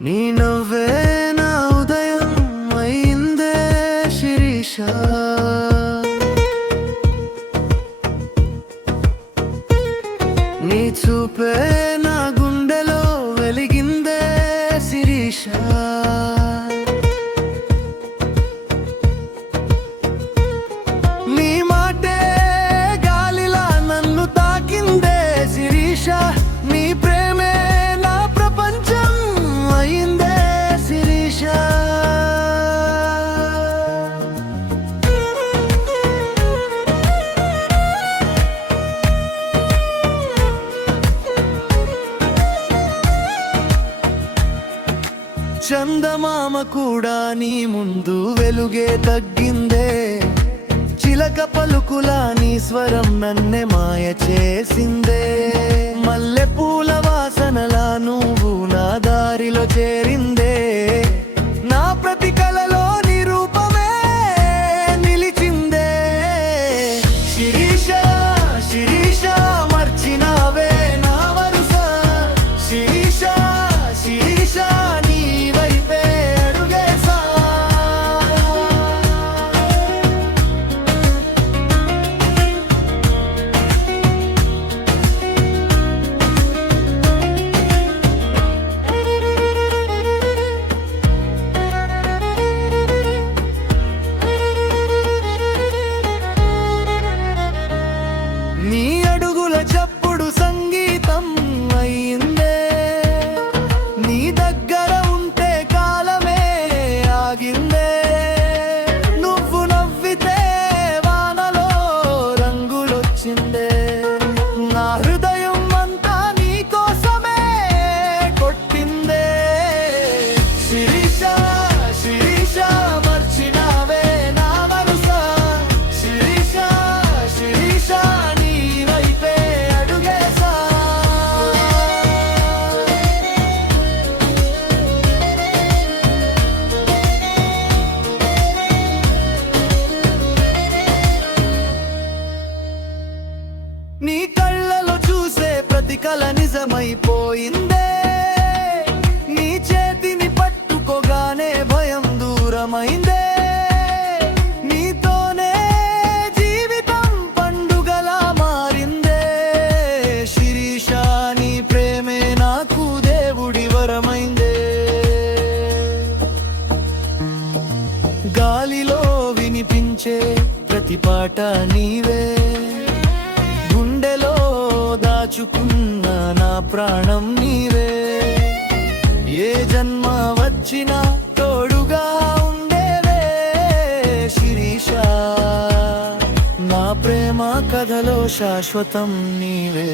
నీ నవ్వే నా ఉదయం అయిందే శిరీష. నీ చూపే నా గుండెలో వెలిగిందే శిరీష. నీ మాటే గాలిలా నన్ను తాకిందే శిరీష. నీ ప్రేమే నా ప్రపంచం అయిందే శిరీష. చందమామ కూడా నీ ముందు వెలుగే తగ్గిందే. చిలక పలుకులా నీ స్వరం నన్నే మాయ చేసిందే. మల్లె పూల వాసనలా నువ్వు నా దారిలో చేరిందే. నా ప్రతి కలలో నీ రూపమే నిలిచిందే. శిరీష శిరీష మర్చినావే నా వరుస. శిరీష శిరీష నీ వైపే అడుగేసా. నీ అడుగుల చప్పుడు సంగీతం అయిందే. నీ దగ్గర ఉంటే కాలమే ఆగిందే. నువ్వు నవ్వితే వానలో రంగులొచ్చిందే. నా హృదయం అంతా నీ కోసమే కొట్టిందే. శిరీష శిరీష మర్చినావే నా వరుస. శిరీష శిరీష నీ వైపే అడుగేసా. నీ కళ్ళలో చూసే ప్రతి కల నిజమైపోయిందే. నీ చేతిని పట్టుకోగానే భయం దూరమైందే. నీతోనే జీవితం పండుగలా మారిందే. శిరీష నీ ప్రేమే నాకు దేవుడి వరమైందే. గాలిలో వినిపించే ప్రతి పాట నీవే. గుండెలో దాచుకున్న నా ప్రాణం నీవే. ఏ జన్మ వచ్చినా తోడుగా ఉండేవే శిరీష. నా ప్రేమ కథలో శాశ్వతం నీవే.